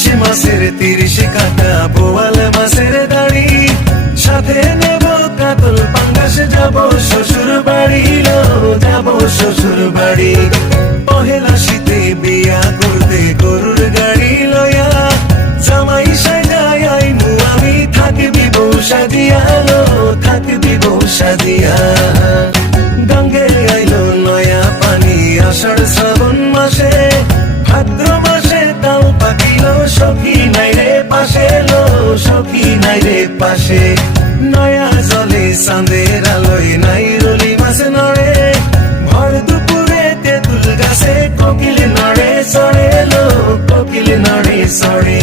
ইলিশ মাছের 30 কাটা বোয়াল মাছের দাড়ি, সাথে নেব কাতল পাঙ্গাস, যাব শ্বশুর বাড়ি, যাব শ্বশুর বাড়ি। পহেলা শীতে বিয়া করতে গরুর গাড়ি লয়া, জামাই সাজায় আইমু আমি, থাকবি বউ সাজিয়া, থাকবি বউ সাজিয়া। গাঙ্গে আইলো নয়া পানি আষাঢ় শ্রাবণ মাসে, ভাদ্র মাসে তাও পাকিল, সখী নাই রে পাশে, সখী নাই রে পাশে। নয়া জলে চাঁদের আলোয় নাই রলি মাছ নড়ে, ভর দুপুরে তেঁতুল গাছে কোকিল নড়ে চড়ে, কোকিল নড়ে চড়ে।